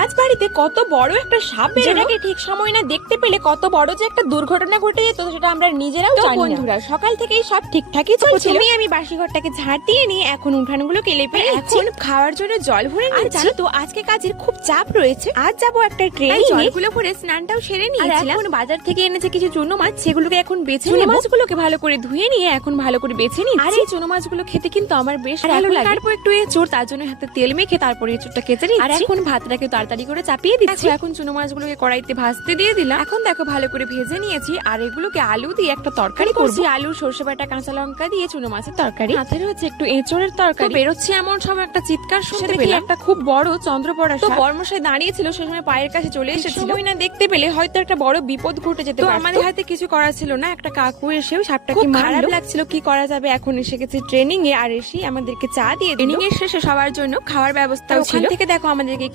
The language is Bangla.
আজ বাড়িতে কত বড় একটা সাপ যেটাকে ঠিক সময় না দেখতে পেলে কত বড় যে একটা দুর্ঘটনা ঘটে যেত সেটা আমরা নিজেরাও জানি না। বন্ধুরা, সকাল থেকেই সব ঠিকঠাকই চলছিল। আমি বাসি ঘরটাকে ঝাড় দিয়ে নিয়ে এখন উঠানগুলোকে লেপে এখন খাওয়ার জন্য জল ভরে নিয়েছি। জানো তো আজকে কাজের খুব চাপ রয়েছে, আজ যাবো একটা ট্রেনে। জলগুলো ভরে স্নানটাও সেরে নিয়েছিলাম। এখন বাজার থেকে এনেছে কিছু চুনো মাছ, সেগুলোকে এখন বেছে নেব। মাছগুলোকে ভালো করে ধুয়ে নিয়ে এখন ভালো করে বেছে নিচ্ছি। আর এই চুনো মাছগুলো খেতে কিন্তু আমার বেশ ভালো লাগে। তারপর একটু এঁচোড়, তার জন্য হাতে তেল মেখে তারপরে এঁচোড়টা কেচে নিচ্ছি। আর এখন ভাতটাকে তাড়াতাড়ি করে চাপিয়ে দিচ্ছি। এখন চুনো মাছগুলোকে কড়াইতে ভাজতে দিয়ে দিলাম। এখন দেখো ভালো করে ভেজে নিয়েছি। আর এগুলোকে আলু দিয়ে একটা তরকারি করছি। আলু, সরষে বাটা, কাঁচা লঙ্কা দিয়ে চুনো মাছের তরকারি। হাতের হচ্ছে একটু এঁচোড়ের তরকারি। বেরোচ্ছে এমন সময় একটা চিৎকার শুনতে পেলাম। একটা খুব বড় চন্দ্রপড়া তো বর্মশাই দাঁড়িয়েছিল, সে সময় পায়ের কাছে চলে এসেছিল। সময় না দেখতে পেলে হয়তো একটা বড় বিপদ ঘটে যেতে পারত। আমাদের হাতে কিছু করার ছিল না। একটা কাকু এসেও সাপটাকে খারাপ লাগছিল, কি করা যাবে। এখন এসে গেছে ট্রেনিং এ, আর এসে আমাদেরকে চা দিয়ে ট্রেনিং এর শেষে সবার জন্য খাওয়ার ব্যবস্থা ছিল। ওখান থেকে দেখো আমাদেরকে